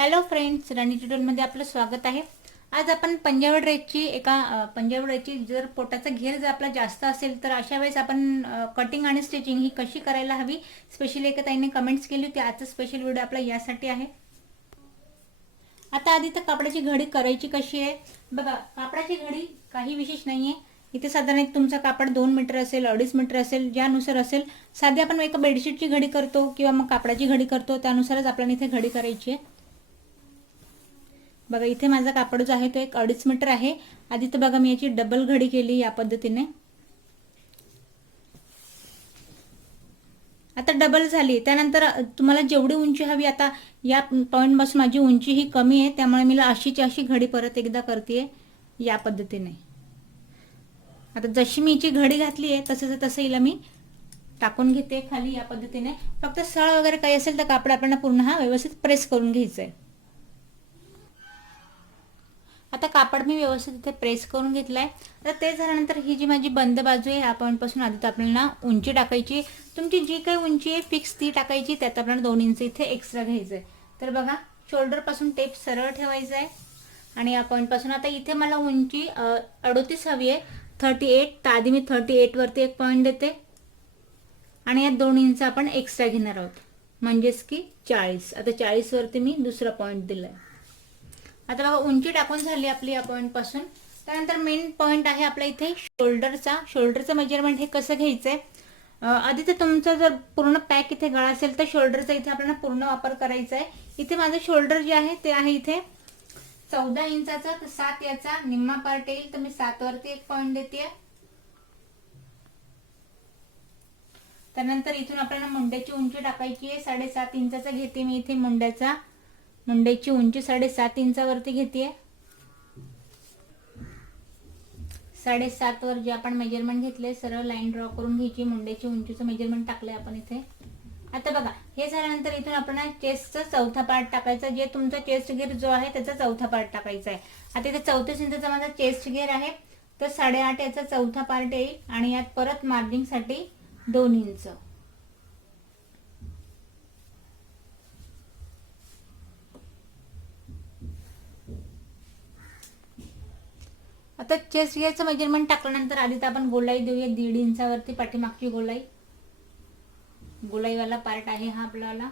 Hello friends, राणी ट्युटोरियलमध्ये आपलं स्वागत आहे. आज आपण पंजाबी ड्रेसची जर पोटाचा घेर जर आपला जास्त असेल तर अशा वेळेस आपण कटिंग आणि स्टिचिंग ही कशी करायला हवी, स्पेशली एका ताईने कमेंट्स केली होती. आजचा स्पेशल व्हिडिओ आपला यासाठी आहे. आता आधी तर कापडाची घडी करायची कशी आहे बघा. कापडाची घडी काही विशेष नाहीये. इथे साधारण एक तुमचा कापड 2 मीटर असेल, 2.5 मीटर असेल, ज्यानुसार असेल. साधी आपण एका बेडशीटची घडी करतो किंवा मग कापडाची घडी करतो, त्यानुसारच आपल्याला इथे घडी करायची आहे. बघा इथे माझा कापड जो आहे तो एक 2.5 मीटर आहे. आधी तर बघा मी याची डबल घडी केली या पद्धतीने. आता डबल झाली. त्यानंतर तुम्हाला जेवढी उंची हवी, आता या पॉइंट पासून माझी उंची ही कमी आहे, त्यामुळे मी अशीची अशी घडी परत एकदा करते या पद्धतीने. आता जशी मी हिची घडी घातली आहे तसं हिला मी टाकून घेते खाली या पद्धतीने. फक्त सळ वगैरे काही असेल तर कापड आपल्याला पूर्ण हा व्यवस्थित प्रेस करून घ्यायचा आहे. आता कापड मी व्यवस्थित इथे प्रेस करून घेतलाय. आता ते झाल्यानंतर ही जी माझी बंद बाजू आहे ह्या पॉइंट पासून आधी तर आपल्याला उंची टाकायची. तुमची जी काही उंची आहे फिक्स ती टाकायची. त्यात आपल्याला 2 इंच इथे एक्स्ट्रा घ्यायचंय. तर बघा शोल्डर पासून टेप सरळ ठेवायचा आहे आणि या पॉइंट पासून आता इथे मला उंची 38 हवी आहे, 38. तर आधी मी 38 वरती एक पॉइंट देते आणि यात 2 इंच आपण एक्स्ट्रा घेणार आहोत, म्हणजेच की 40. आता 40 वरती मी दुसरा पॉइंट दिलाय. आता बघा उंची टाकून झाली आपली या पॉइंट पासून. त्यानंतर मेन पॉइंट आहे आपल्या इथे शोल्डरचं मेजरमेंट हे कसं घ्यायचंय. आधी तर तुमचा जर पूर्ण पॅक इथे गळा असेल तर शोल्डरचा इथे आपल्याला पूर्ण वापर करायचा आहे. इथे माझं शोल्डर जे आहे ते आहे इथे 14 इंचाचा, तर 7 याचा निम्मा पार्ट येईल, तर मी 7 वरती एक पॉइंट देते. त्यानंतर इथून आपल्याला मुंड्याची उंची टाकायची आहे. 7.5 इंचाचा घेते मी इथे मुंड्याची उंची 7.5 इंचावरती घेते. 7.5 वर जे आपण मेजरमेंट घेतले सरळ लाईन ड्रॉ करून घ्यायची. मुंड्याची उंचीचं मेजरमेंट टाकलंय आपण इथे. आता बघा हे झाल्यानंतर इथून आपल्याला चेस्टचा चौथा पार्ट टाकायचा. जे तुमचा चेस्ट घेर जो आहे त्याचा चौथा पार्ट टाकायचा आहे. आता इथे 34 इंचाचा माझा चेस्ट घेर आहे, तर 8.5 याचा चौथा पार्ट येईल आणि यात परत मार्जिंग साठी 2 इंच. आता चेस्ट घेरचं मेजरमेंट टाकल्यानंतर आधी तर आपण गोलाई देऊया 1.5 इंचावरती. पाठीमागची गोलाईवाला पार्ट आहे हा आपल्याला.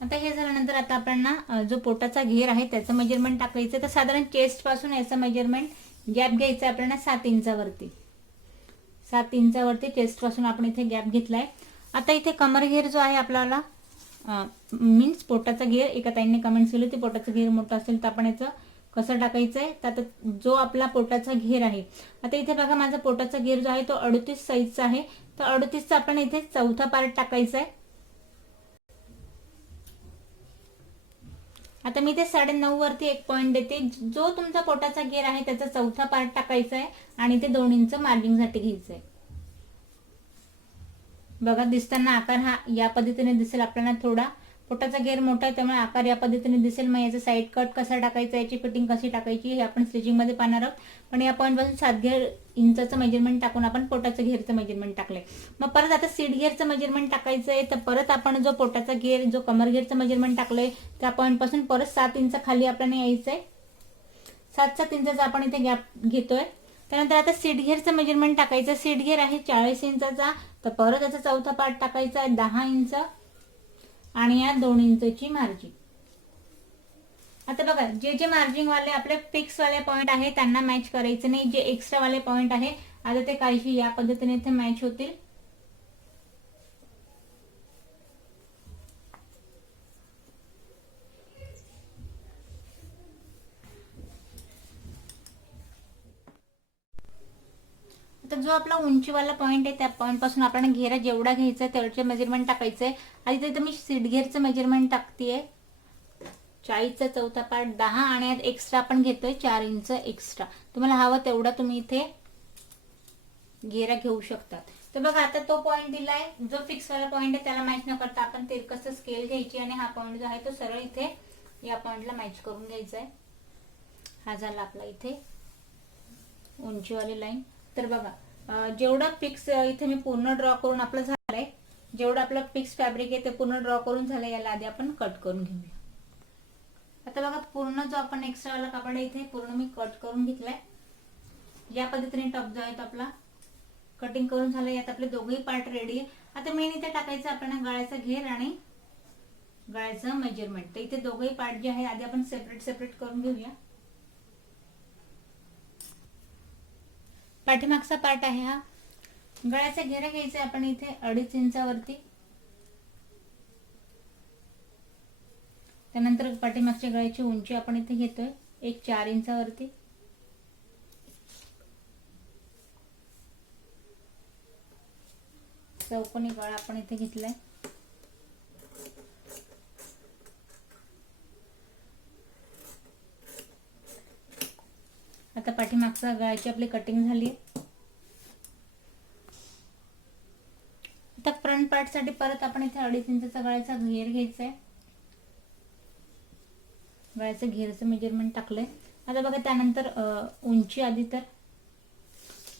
आता हे झाल्यानंतर आता आपल्याला जो पोटाचा घेर आहे त्याचं मेजरमेंट टाकायचं. तर साधारण चेस्ट पासून याचं मेजरमेंट गॅप घ्यायचं आपल्याला 7 इंचावरती. 7 इंचावरती चेस्ट पासून आपण इथे गॅप घेतलाय. आता इथे कमर घेर जो आहे आपल्याला मीन्स पोटाचा घेर, एका ताईंनी कमेंट्स केली होती पोटाचा घेर मोठा असेल तर आपण याचं कसं टाकायचंय. तर आता जो आपला पोटाचा घेर आहे, आता इथे बघा माझा पोटाचा घेर जो आहे तो 38 साईजचा आहे, तर 38चा आपण इथे चौथा पार्ट टाकायचा आहे. आता मी ते 9.5 वरती एक पॉइंट देते. जो तुमचा पोटाचा घेर आहे त्याचा चौथा पार्ट टाकायचा आहे आणि ते 2 इंच मार्जिंग साठी घ्यायचंय. बघा दिसताना आकार हा या पद्धतीने दिसेल आपल्याला. थोडा पोटाचा घेर मोठा आहे त्यामुळे आकार या पद्धतीने दिसेल. मग याचा साईड कट कसा टाकायचा, याची फिटिंग कशी टाकायची हे आपण स्टिचिंग मध्ये पाहणार आहोत. पण या पॉइंट पासून 7 इंचाचं मेजरमेंट टाकून आपण पोटाचं घेरचं मेजरमेंट टाकलंय. मग परत आता सीट घेरचं मेजरमेंट टाकायचंय. तर परत आपण जो पोटाचा घेर, जो कमर घेरचं मेजरमेंट टाकलंय त्या पॉइंट पासून परत 7 इंच खाली आपल्याला यायचंय. 7 इंचाचा आपण इथे गॅप घेतोय. त्यानंतर आता सीट घेरचं मेजरमेंट टाकायचं. सीट घेर आहे 40 इंचाचा, तर परत याचा चौथा पार्ट टाकायचा आहे 10 इंच आणि या 2 इंचची मार्जिंग. आता बघा जे जे मार्जिंग वाले आपले फिक्स वाले पॉइंट आहे त्यांना मॅच करायचं नाही. जे एक्स्ट्रा वाले पॉइंट आहे आता ते काहीशी या पद्धतीने इथे मॅच होतील. तर जो आपला उंचीवाला पॉइंट आहे त्या पॉइंट पासून आपल्याला घेरा जेवढा घ्यायचा आहे तेवढे मेजरमेंट टाकायचंय. आधी तर मी सीट घेरचं मेजरमेंट टाकतेय. 40चा चौथा पार्ट 10 आणि यात एक्स्ट्रा आपण घेतोय 4 इंच एक्स्ट्रा. तुम्हाला हवं तेवढा तुम्ही इथे घेरा घेऊ शकतात. तर बघा आता तो पॉइंट दिलाय जो फिक्स वाला पॉइंट आहे त्याला मॅच न करता आपण तिरकस स्केल घ्यायची आणि हा पॉइंट जो आहे तो सरळ इथे या पॉइंटला मॅच करून घ्यायचा आहे. हा झाला आपला इथे उंचीवाली लाईन. तर बघा जेवढं फिक्स इथे मी पूर्ण ड्रॉ करून आपलं झालंय, जेवढं आपलं फिक्स फॅब्रिक आहे ते पूर्ण ड्रॉ करून झालं. याला आधी आपण कट करून घेऊया. आता बघा पूर्ण जो आपण एक्स्ट्रा वाला कापड आहे इथे पूर्ण मी कट करून घेतलाय. या पद्धतीने टॉप जो आहे तो आपला कटिंग करून झालं. यात आपले दोघेही पार्ट रेडी आहे. आता मेन इथे टाकायचं आपल्याला गळ्याचा घेर आणि गळ्याचं मेजरमेंट. तर इथे दोघेही पार्ट जे आहे आधी आपण सेपरेट करून घेऊया. पाठीमागचा पार्ट आहे हा. गळ्याचा घेरा घ्यायचा आपण इथे 2.5 इंचावरती. त्यानंतर पाठीमागच्या गळ्याची उंची आपण इथे घेतोय 4 इंचावरती. चौकोनी गळा आपण इथे घेतलाय. आता पाठीमागच्या गळ्याची आपली कटिंग झाली आहे. आता फ्रंट पार्ट साठी परत आपण इथे 2.5 इंचाचा गळ्याचा घेर घ्यायचा आहे. गळ्याचं घेरचं मेजरमेंट टाकलंय. आता बघा त्यानंतर उंची आधी तर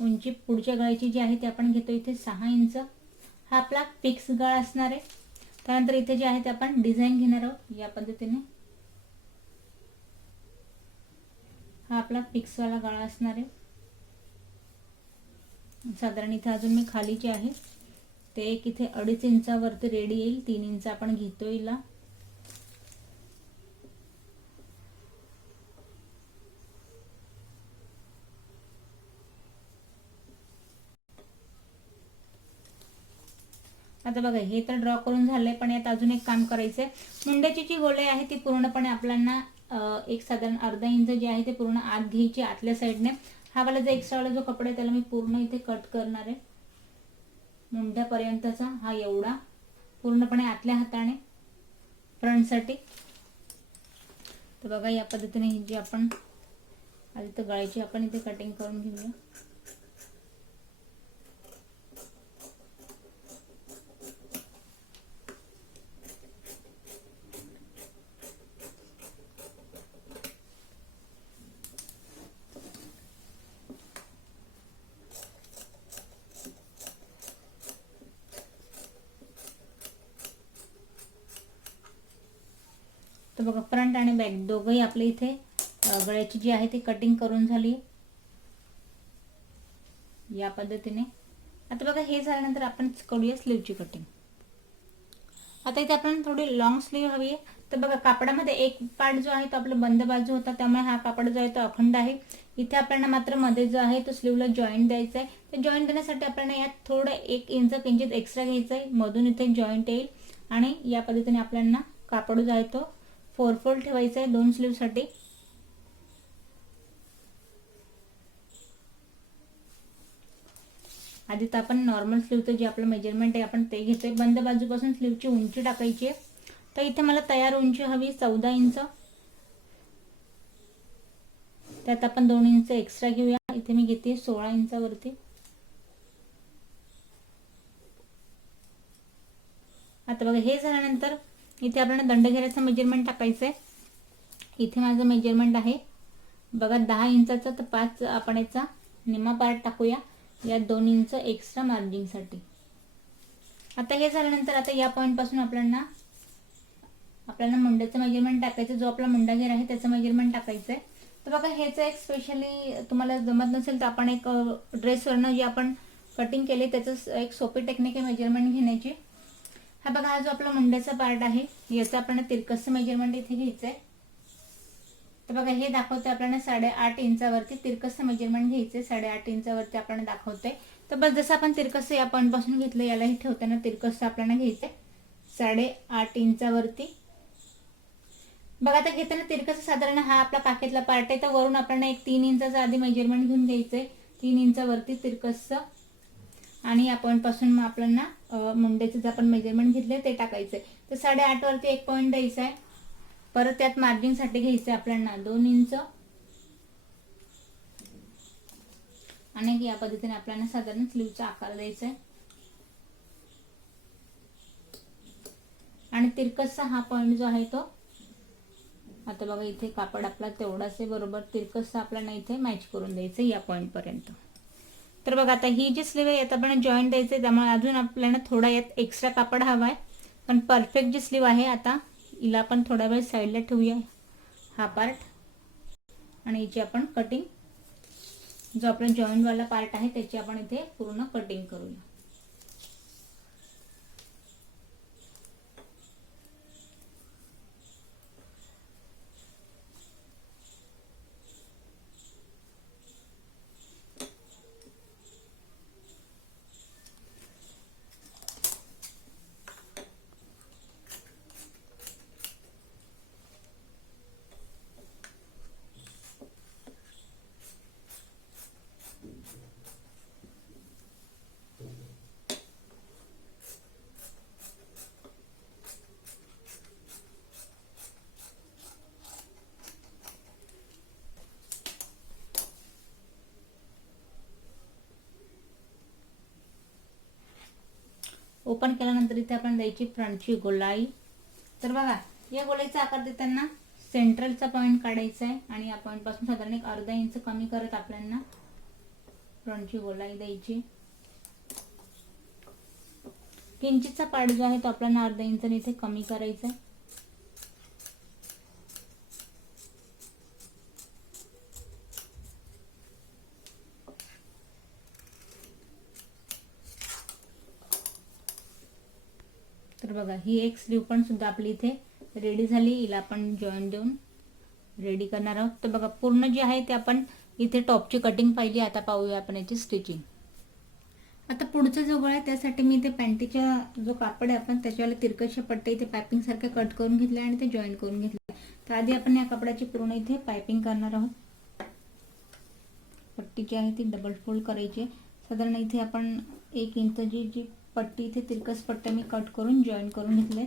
उंची पुढच्या गळ्याची जी आहे ती आपण घेतो इथे 6 इंच. हा आपला फिक्स गळा असणार आहे. त्यानंतर इथे जे आहे ते आपण डिझाईन घेणार आहोत या पद्धतीने. हा आपला फिक्स वाला गळा असणार आहे. साधारण इथे अजून मी खाली जे आहे ते एक इथे 2.5 इंचावरती रेडी येईल. 3 इंच आपण घेतोय हिला. आता बघा हे तर ड्रॉ करून झालंय, पण यात अजून एक काम करायचंय. मुंड्याची जी गोलाई आहे ती पूर्णपणे आपल्याला एक साधारण अर्धा इंच जे आहे ते पूर्ण आत घ्यायची आतल्या साईडने. हा वाला जो एक्स्ट्रा वाला जो कपडा आहे त्याला मी पूर्ण इथे कट करणार आहे. मुंड्यापर्यंतचा हा एवढा पूर्णपणे आतल्या हाताने फ्रंट साठी. तर बघा या पद्धतीने ही जी आपण आधी तर गळ्याची आपण इथे कटिंग करून घेऊया. तर बघा फ्रंट आणि बॅक दोघंही आपले इथे गळ्याची जी आहे ती कटिंग करून झाली या पद्धतीने. आता बघा हे झाल्यानंतर आपण करूया स्लीवची कटिंग. आता इथे आपण थोडी लॉंग स्लीव हवी आहे. तर बघा कापडामध्ये एक पार्ट जो आहे तो आपला बंद बाजू होता, त्यामुळे हा कापड जो आहे तो अखंड आहे. इथे आपल्याला मात्र मध्ये जो आहे तो स्लीवला जॉईंट द्यायचा आहे. तर जॉईंट देण्यासाठी आपल्याला यात थोडं 1 इंच किंचित एक्स्ट्रा घ्यायचं आहे. मधून इथे जॉईंट येईल आणि या पद्धतीने आपल्याला कापड जो आहे तो 4 फोल्ड ठेवायचा आहे 2 स्लीव साठी. आधी तर आपण नॉर्मल स्लीवचं जे आपलं मेजरमेंट आहे आपण ते घेतोय. बंद बाजूपासून स्लीवची उंची टाकायची आहे. तर इथे मला तयार उंची हवी 14 इंच. त्यात आपण 2 इंच एक्स्ट्रा घेऊया. इथे मी घेते 16 इंचावरती. आता बघा हे झाल्यानंतर इथे आपल्याला दंडघेराचं मेजरमेंट टाकायचं आहे. इथे माझं मेजरमेंट आहे बघा 10 इंचाचा. तर 5 आपण याचा निम्मा पार्ट टाकूया या 2 इंच एक्स्ट्रा मार्जिंग साठी. आता हे झाल्यानंतर आता या पॉइंट पासून आपल्याला मुंड्याचं मेजरमेंट टाकायचं. जो आपला मुंडा घेर आहे त्याचं मेजरमेंट टाकायचं आहे. तर बघा ह्याचं एक स्पेशली तुम्हाला जमत नसेल तर आपण एक ड्रेसवरनं जे आपण कटिंग केले त्याचं एक सोपी टेक्निक आहे मेजरमेंट घेण्याची. हा बघा हा जो आपला मुंड्याचा पार्ट आहे याचं आपल्याला तिरकसचं मेजरमेंट इथे घ्यायचं आहे. तर बघा हे दाखवतोय आपल्याला 8.5 इंचावरती तिरकसचं मेजरमेंट घ्यायचंय. 8.5 इंचावरती आपल्याला दाखवतोय. तर बस जसं आपण तिरकसचं या पॉइंट पासून घेतलं यालाही ठेवताना तिरकसचं आपल्याला घ्यायचंय 8.5 इंचावरती. बघा आता घेताना तिरकसचं साधारण हा आपला काखेतला पार्ट आहे. तर वरून आपल्याला एक 3 इंचाचं आधी मेजरमेंट घेऊन घ्यायचंय. 3 इंचावरती तिरकसचं आणि या पॉइंट पासून मग आपल्याला मुंड्याचं जे आपण मेजरमेंट घेतलंय ते टाकायचंय. तर 8.5 वरती एक पॉइंट द्यायचा आहे. परत त्यात मार्जिंग साठी घ्यायचंय आपल्याला 2 इंच आणि या पद्धतीने आपल्याला साधारण स्लीवचा आकार द्यायचा आहे. आणि तिरकसचा हा पॉइंट जो आहे तो आता बघा इथे कापड आपला तेवढाच आहे बरोबर. तिरकसचा आपल्याला इथे मॅच करून द्यायचं या पॉइंट पर्यंत. तर बघा आता ही जी स्लीव आहे यात आपण जॉईंट द्यायचं आहे, त्यामुळे अजून आपल्याला थोडा यात एक्स्ट्रा कापड हवा आहे. पण परफेक्ट जी स्लीव आहे आता हिला आपण थोडा वेळ साईडला ठेवूया हा पार्ट, आणि याची आपण कटिंग जो आपला जॉईंटवाला पार्ट आहे त्याची आपण इथे पूर्ण कटिंग करूया. ओपन केल्यानंतर इथे आपण द्यायची फ्रंटची गोलाई. तर बघा या गोलाईचा आकार देताना सेंट्रलचा पॉईंट काढायचा आहे आणि या पॉईंट पासून साधारण एक अर्धा इंच कमी करत आपल्याला फ्रंटची गोलाई द्यायची. किंचितचा पार्ट जो आहे तो आपल्याला अर्धा इंचाने इथे कमी करायचा आहे. तर बघा ही एक स्लीव पण सुद्धा आपली इथे रेडी झाली. हिला आपण जॉईंट देऊन रेडी करणार आहोत. तर बघा पूर्ण जे आहे ते आपण इथे टॉपची कटिंग पाहिली. आता पाहूया आपण याची स्टिचिंग. आता पुढचा जो गोळा आहे त्यासाठी मी इथे पॅन्टीचा जो कापड आहे आपण त्याच्यावाला तिरकशा पट्ट्या इथे पायपिंग सारखे कट करून घेतले आणि ते जॉईन करून घेतले. तर आधी आपण या कपड्याची पूर्ण इथे पायपिंग करणार आहोत. पट्टी जी आहे ती डबल फोल्ड करायची. साधारण इथे आपण 1 इंच जी पट्टी इथे तिरकस पट्ट्या मी कट करून जॉईन करून घेतले.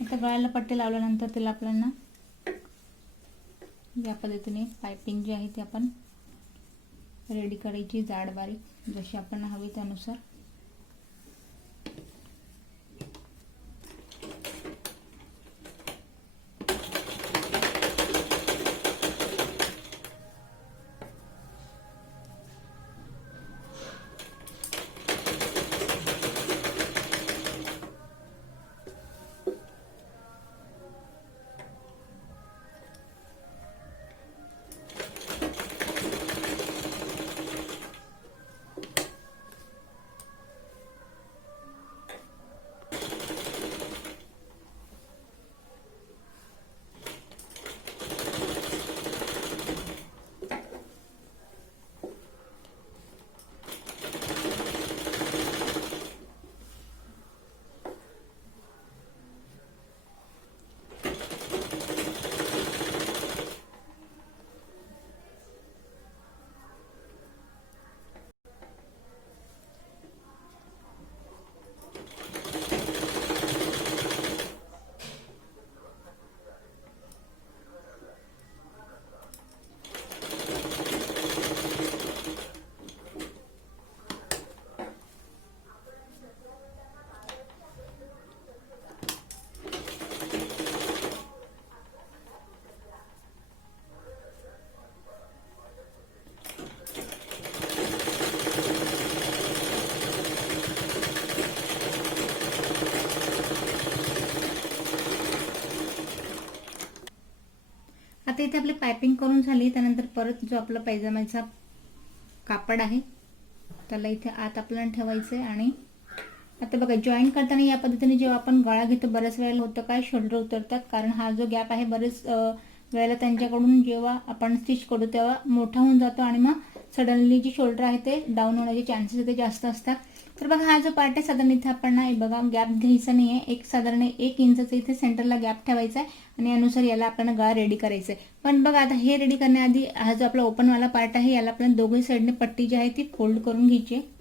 आता गळ्याला पट्टी लावल्यानंतर तिला आपल्याला या पद्धतीने पाइपिंग जी आहे ती आपण रेडी करायची, जाड बारीक जशी आपण हवी त्यानुसार. आता इथे आपली पायपिंग करून झाली. त्यानंतर परत जो आपला पायजमाचा कापड आहे त्याला इथे आत आपल्याला ठेवायचं आहे. आणि आता बघा जॉईन करताना या पद्धतीने जेव्हा आपण गळा घेतो बऱ्याच वेळेला होतं काय शोल्डर उतरतात, कारण हा जो गॅप आहे बरेच वेळेला त्यांच्याकडून जेव्हा आपण स्टिच करू तेव्हा मोठा होऊन जातो आणि मग सडनली जी शोल्डर आहे ते डाऊन होण्याचे चान्सेस ते जास्त असतात. तर बघा हा जो पार्ट आहे साधारण इथे आपण ना बघा गॅप घ्यायचा नाही आहे. एक साधारण 1 इंचचा इथे सेंटरला गॅप ठेवायचा आहे आणि यानुसार याला आपल्याला गळा रेडी करायचा आहे. पण बघा आता हे रेडी करण्याआधी हा जो आपला ओपनवाला पार्ट आहे याला आपल्याला दोघे साईडने पट्टी जी आहे ती फोल्ड करून घ्यायची आहे.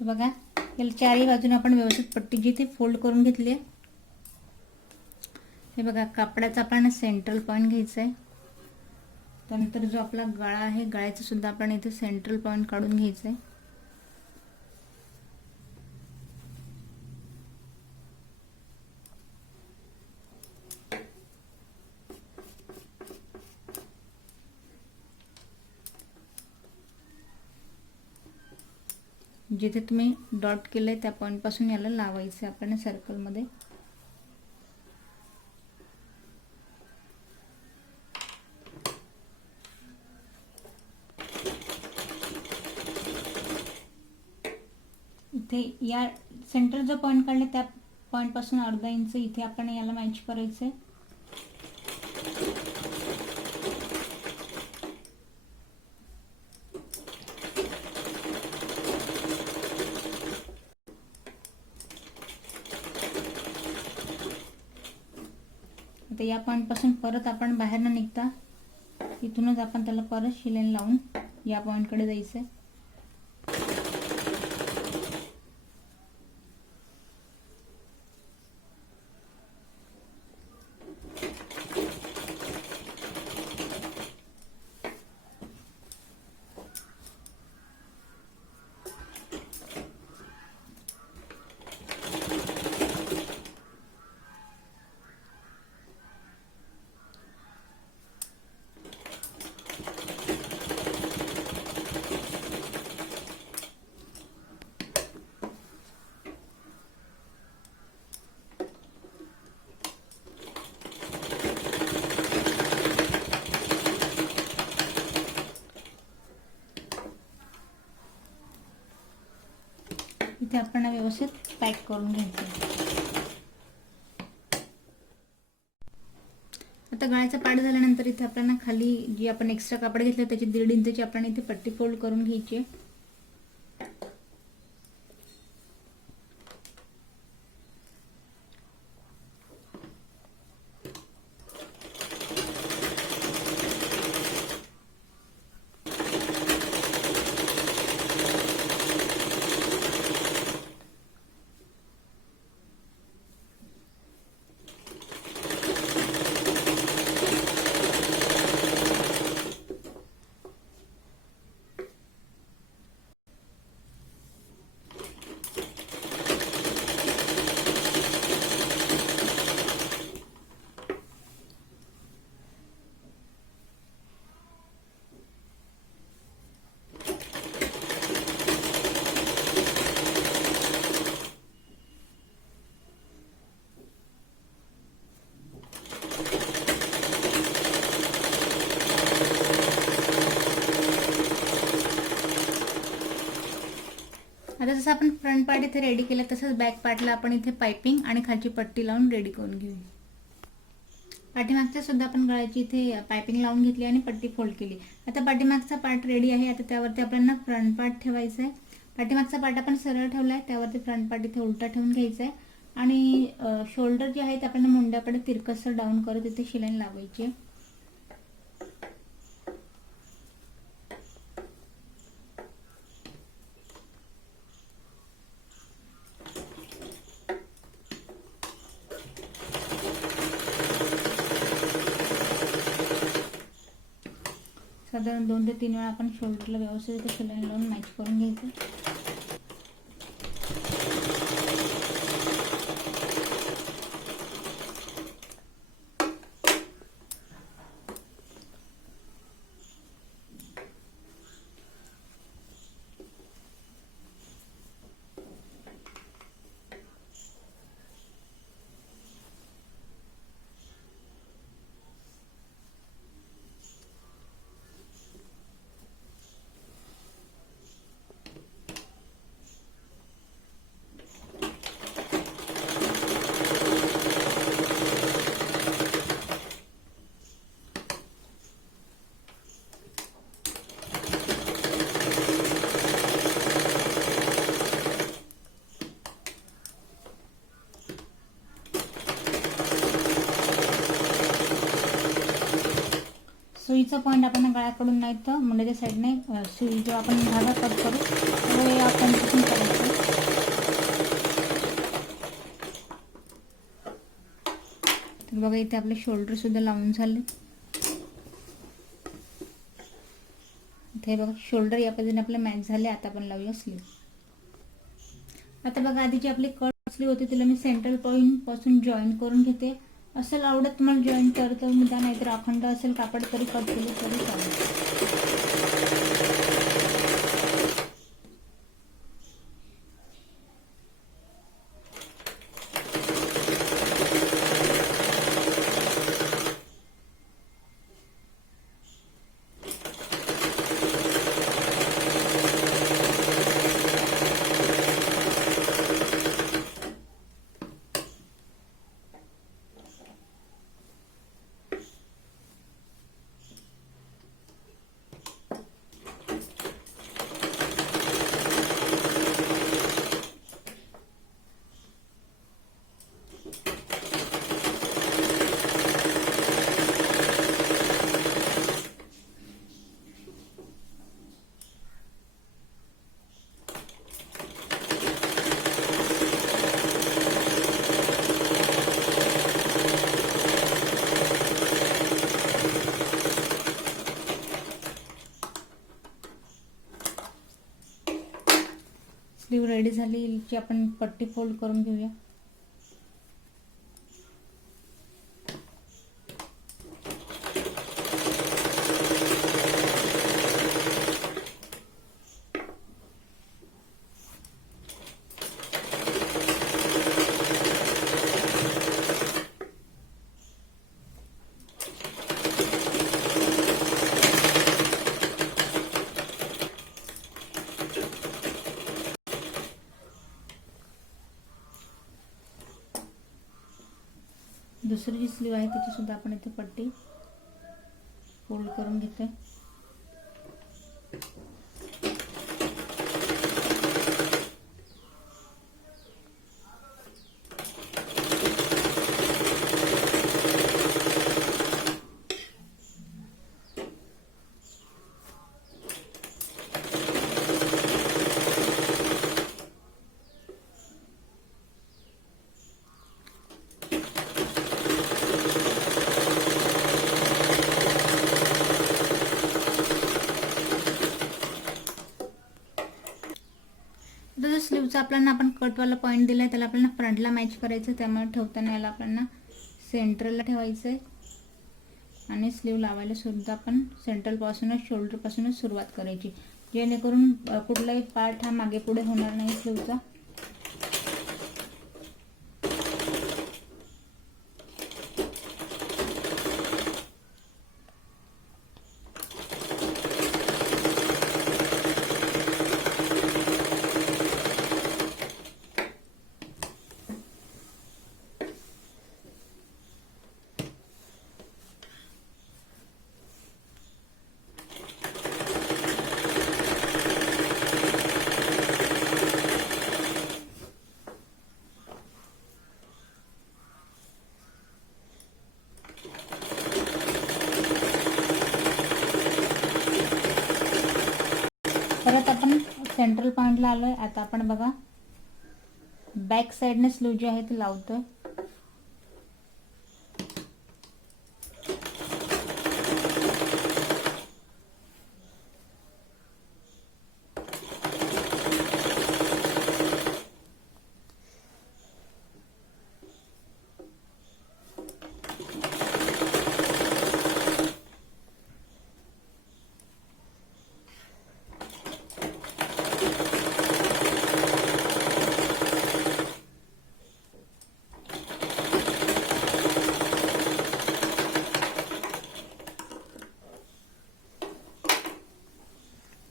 तर बघा याला चारही बाजूने आपण व्यवस्थित पट्टी जी ती फोल्ड करून घेतली आहे. हे बघा कापडाचा आपण सेंट्रल पॉईंट घ्यायचा आहे. त्यानंतर जो आपला गळा आहे गळ्याचा सुद्धा आपण इथे सेंट्रल पॉईंट काढून घ्यायचा आहे. जिथे तुम्ही डॉट केलंय त्या पॉइंट पासून याला लावायचं आपण सर्कलमध्ये. इथे या सेंटर जो पॉइंट काढले त्या पॉइंट पासून अर्धा इंच इथे आपण याला मॅच करायचंय. आता या पॉइंट पासून परत आपण बाहेर न निघता इथूनच आपण त्याला परत शिलाईन लावून या पॉइंट कडे जायचंय. इथे आपण व्यवस्थित पॅक करून घ्यायचं. आता गळ्याचा पार्ट झाल्यानंतर इथे आपल्याला खाली जी आपण एक्स्ट्रा कापड घेतलं त्याची 1.5 इंचची आपण इथे पट्टी फोल्ड करून घ्यायची आहे. आता जसं आपण फ्रंट पार्ट इथे रेडी केला तसंच बॅक पार्टला आपण इथे पाइपिंग आणि खालची पट्टी लावून रेडी करून घेऊ. पाठीमागच्या सुद्धा आपण गळ्याची इथे पाइपिंग लावून घेतली आणि पट्टी फोल्ड केली. आता पाठीमागचा पार्ट रेडी आहे. आता त्यावरती आपल्याला फ्रंट पार्ट ठेवायचा आहे. पाठीमागचा पार्ट आपण सरळ ठेवला आहे, त्यावरती फ्रंट पार्ट इथे उलटा ठेवून घ्यायचा आहे आणि शोल्डर जे आहे ते आपण मुंड्याकडे तिरकसर डाऊन करत इथे शिलाई लावायची आहे. साधारण 2 ते 3 वेळा आपण शोल्डरला व्यवस्थित शिलाई लावून मॅच करून घ्यायचं. सुईचा पॉईंट आपण गळ्याकडून नाही तर मुंड्याच्या साईडने सुई जेव्हा आपण धागा कट करू तेव्हा आपण तिथून करायचं. तर बघा इथे आपले शोल्डर सुद्धा लावून झाले. इथे बघा शोल्डर या पद्धतीने आपले मॅच झाले. आता आपण लावूया स्लीव. आता बघा आधीची आपली कट स्लीव होती तिला मी सेंट्रल पॉईंट पासून जॉईन करून घेते. असेल आवडत तुम्हाला जॉईन करतो मी त्या, नाहीतर अखंड असेल कापड तरी कट केलं तरी चालेल. स्लीव रेडी झाली. हिची आपण पट्टी फोल्ड करून घेऊया. दुसरी जी स्लीव आहे त्याची सुद्धा आपण इथे पट्टी फोल्ड करून घेतोय. जो स्लीवचा आपल्याला आपण कटवाला पॉईंट दिला आहे त्याला आपल्याला फ्रंटला मॅच करायचं. त्यामुळे ठेवताना याला आपल्याला सेंटरला ठेवायचं आहे आणि स्लीव लावायला सुद्धा आपण सेंटरपासूनच शोल्डरपासूनच सुरुवात करायची, जेणेकरून कुठलाही पार्ट हा मागे पुढे होणार नाही स्लीवचा. सेंट्रल पॉईंटला आलोय. आता आपण बघा बॅक साईडने स्लीव जी आहे ती लावतोय.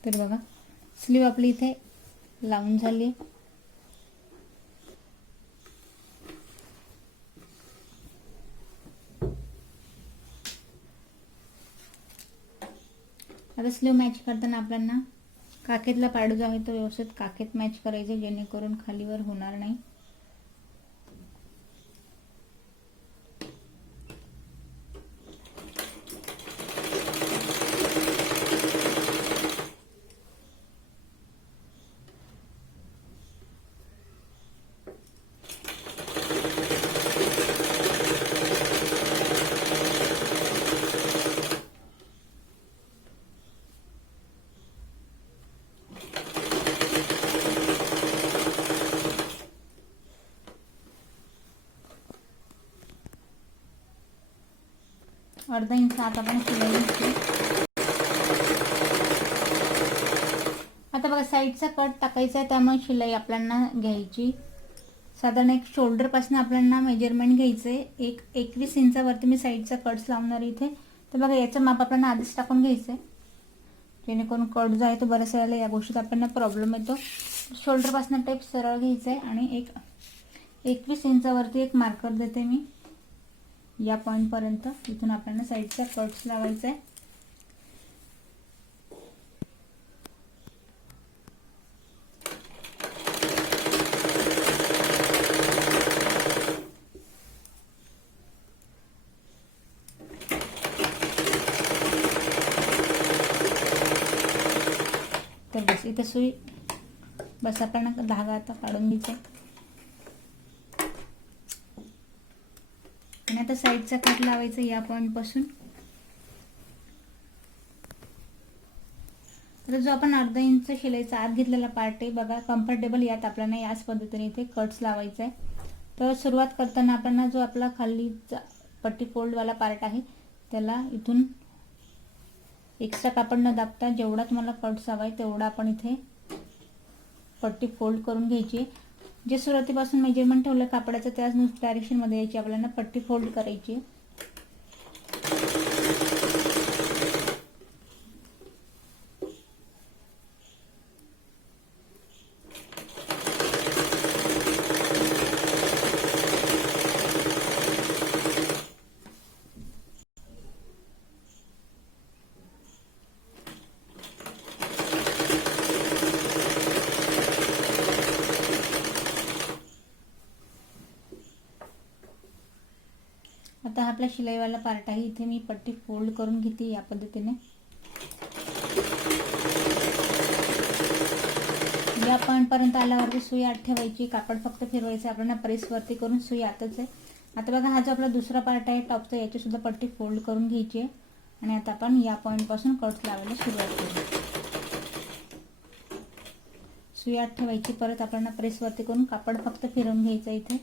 तर बघा स्लीव आपली इथे लावून झाली. आता स्लीव मॅच करताना आपल्याला काखेतला पाडू जो आहे तो व्यवस्थित काखेत मॅच करायचा, जेणेकरून खालीवर होणार नाही. अर्धा इंच आत आपण शिलाई घेतली. आता बघा साईडचा कट टाकायचा आहे, त्यामुळे शिलाई आपल्याला घ्यायची साधारण एक शोल्डरपासून आपल्याला मेजरमेंट घ्यायचं आहे. 21 इंचावरती मी साईडचा कट्स लावणार इथे. तर बघा याचं माप आपल्याला आधीच टाकून घ्यायचं आहे, जेणेकरून कट जो आहे तो बऱ्याच वेळेला या गोष्टीत आपल्याला प्रॉब्लेम येतो. शोल्डरपासून टेप सरळ घ्यायचं आहे आणि 21 इंचावरती एक मार्कर देते मी या पॉईंटपर्यंत. इथून आपल्याला साईडचा कट्स लावायचा आहे. तर बस इथं सुई बस आपल्याला धागा आता काढून घ्यायचा आहे. आणि आता साईडचा कट लावायचा या पॉईंट पासून. आता जो आपण अर्धा इंच शिलाईचा आत घेतलेला पार्ट आहे बघा कम्फर्टेबल, यात आपल्याला याच पद्धतीने इथे कट्स लावायचा आहे. तर सुरुवात करताना आपल्याला जो आपला खालीचा पट्टी फोल्डवाला पार्ट आहे त्याला इथून एक्स्ट्रा कापड न दाबता जेवढा तुम्हाला कट्स हवा आहे तेवढा आपण इथे पट्टी फोल्ड करून घ्यायची. जे सुरुवातीपासून मेजरमेंट ठेवलं कापडाचं त्याच डायरेक्शनमध्ये यायची आपल्याला पट्टी फोल्ड करायची. आता आपला शिलाईवाला पार्ट आहे, इथे मी पट्टी फोल्ड करून घेते या पद्धतीने. या पॉईंटपर्यंत आल्यावरती सुई आत ठेवायची, कापड फक्त फिरवायचं आपल्याला प्रेसवरती करून. सुई आतच आहे. आता बघा हा जो आपला दुसरा पार्ट आहे टॉपचा, याची सुद्धा पट्टी फोल्ड करून घ्यायची आहे. आणि आता आपण या पॉईंटपासून कट्स लावायला सुरुवात करू. सुई आत ठेवायची, परत आपल्याला प्रेसवरती करून कापड फक्त फिरवून घ्यायचं इथे.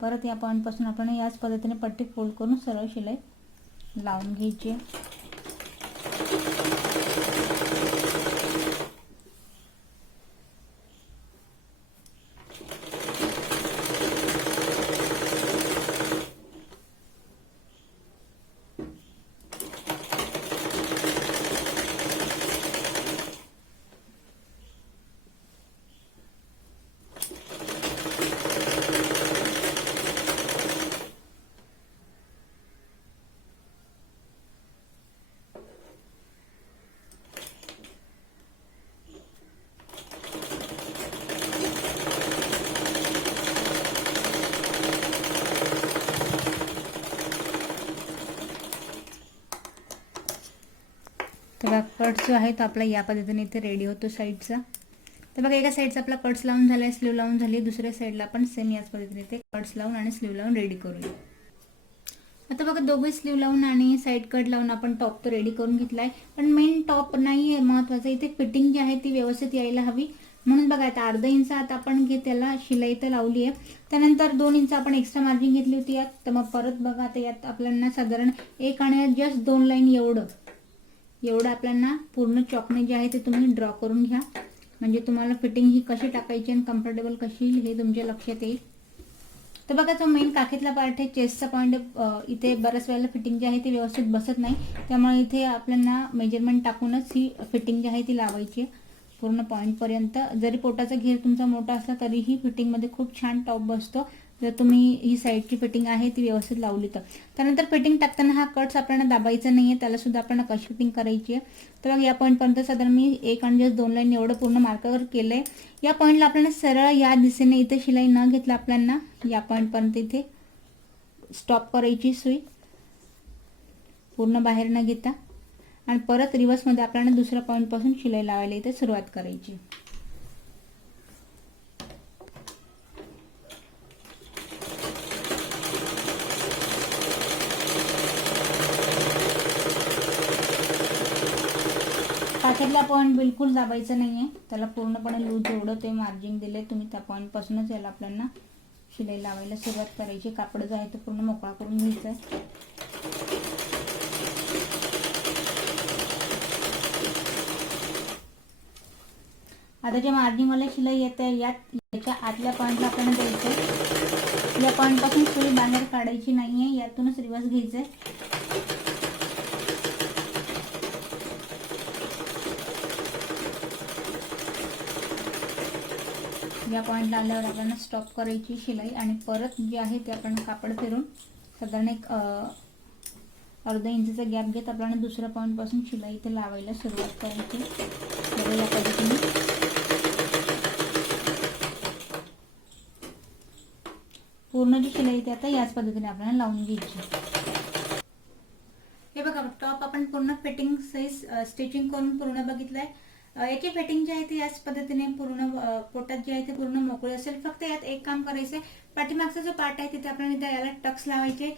परत या पॉईंटपासून आपण याच पद्धतीने पट्टी फोल्ड करून सरळ शिलाई लावून घ्यायची. कट जो आहे तो आपला या पद्धतीने इथे रेडी होतो साईडचा. तर बघा एका साईडचा आपला कट्स लावून झालाय, स्लीव लावून झाली, दुसऱ्या साईडला आपण सेम याच पद्धतीने ते कट्स लावून आणि स्लीव लावून रेडी करूया. आता बघा दोघे स्लीव लावून आणि साईड कट लावून आपण टॉप तर रेडी करून घेतलाय. पण मेन टॉप नाही आहे महत्वाचं, इथे फिटिंग जी आहे ती व्यवस्थित यायला हवी. म्हणून बघा आता अर्धा इंच आत आपण त्याला शिलाई तर लावली आहे. त्यानंतर 2 इंच आपण एक्स्ट्रा मार्जिन घेतली होती यात. तर मग परत बघा आता यात आपल्याला साधारण 1 आणि जस्ट 2 लाईन एवढं आपल्याला पूर्ण चॉकने जे आहे ते तुम्ही ड्रॉ करून घ्या. म्हणजे तुम्हाला फिटिंग ही कशी टाकायची आणि कम्फर्टेबल कशी हे तुमच्या लक्षात येईल. तर बघा जो मेन काखेतला पार्ट आहे, चेस्टचा पॉईंट, इथे बऱ्याच वेळेला फिटिंग जी आहे ती व्यवस्थित बसत नाही. त्यामुळे इथे आपल्याला मेजरमेंट टाकूनच ही फिटिंग जी आहे ती लावायची पूर्ण पॉईंटपर्यंत. जरी पोटाचा घेर तुमचा मोठा असला तरीही फिटिंगमध्ये खूप छान टॉप बसतो जर तुम्ही ही साईडची फिटिंग आहे ती व्यवस्थित लावली तर. त्यानंतर फिटिंग टाकताना हा कट्स आपल्याला दाबायचा नाही आहे, त्याला सुद्धा आपल्याला कशी फिटिंग करायची आहे. तर बघा या पॉईंटपर्यंत साधारण मी 1 आणि जस्ट 2 लाईन एवढं पूर्ण मार्कर केलं आहे. या पॉईंटला आपल्याला सरळ या दिशेने इथे शिलाई न घेतला आपल्याला या पॉईंटपर्यंत इथे स्टॉप करायची सुई पूर्ण बाहेर न घेता आणि परत रिव्हर्समध्ये आपल्याला दुसऱ्या पॉईंटपासून शिलाई लावायला इथे सुरुवात करायची. काखेतला पॉईंट बिलकुल दाबायचं नाहीये, त्याला पूर्णपणे लूज जेवढं ते मार्जिन दिले तुम्ही त्या पॉईंटपासूनच याला आपल्याला शिलाई लावायला सुरुवात करायची. कापड जो आहे तो पूर्ण मोकळा करून घ्यायचा आहे. आता जे मार्जिनवाले शिलाई येते याच्या आतल्या पॉईंटला आपल्याला द्यायचं. या पॉईंटपासून सुई बाहेर काढायची नाहीये, यातूनच रिवर्स घ्यायचंय. या पॉईंटला आल्यावर आपल्याला स्टॉप करायची शिलाई आणि परत जे आहे ते आपण कापड फिरून साधारण एक अर्धा इंचचा गॅप घेत आपल्याला दुसऱ्या पॉईंटपासून शिलाई इथे लावायला सुरुवात करायची. या पद्धतीने पूर्ण जी शिलाई इथे आता याच पद्धतीने आपल्याला लावून घ्यायची. हे बघा टॉप आपण पूर्ण फिटिंग साईज स्टिचिंग करून पूर्ण बघितलंय. याची फिटिंग जी आहे ती याच पद्धतीने पूर्ण पोटात जे आहे ते पूर्ण मोकळे असेल. फक्त यात एक काम करायचंय, पाठीमागचा जो पार्ट आहे तिथे आपल्याला याला टक्स लावायचे.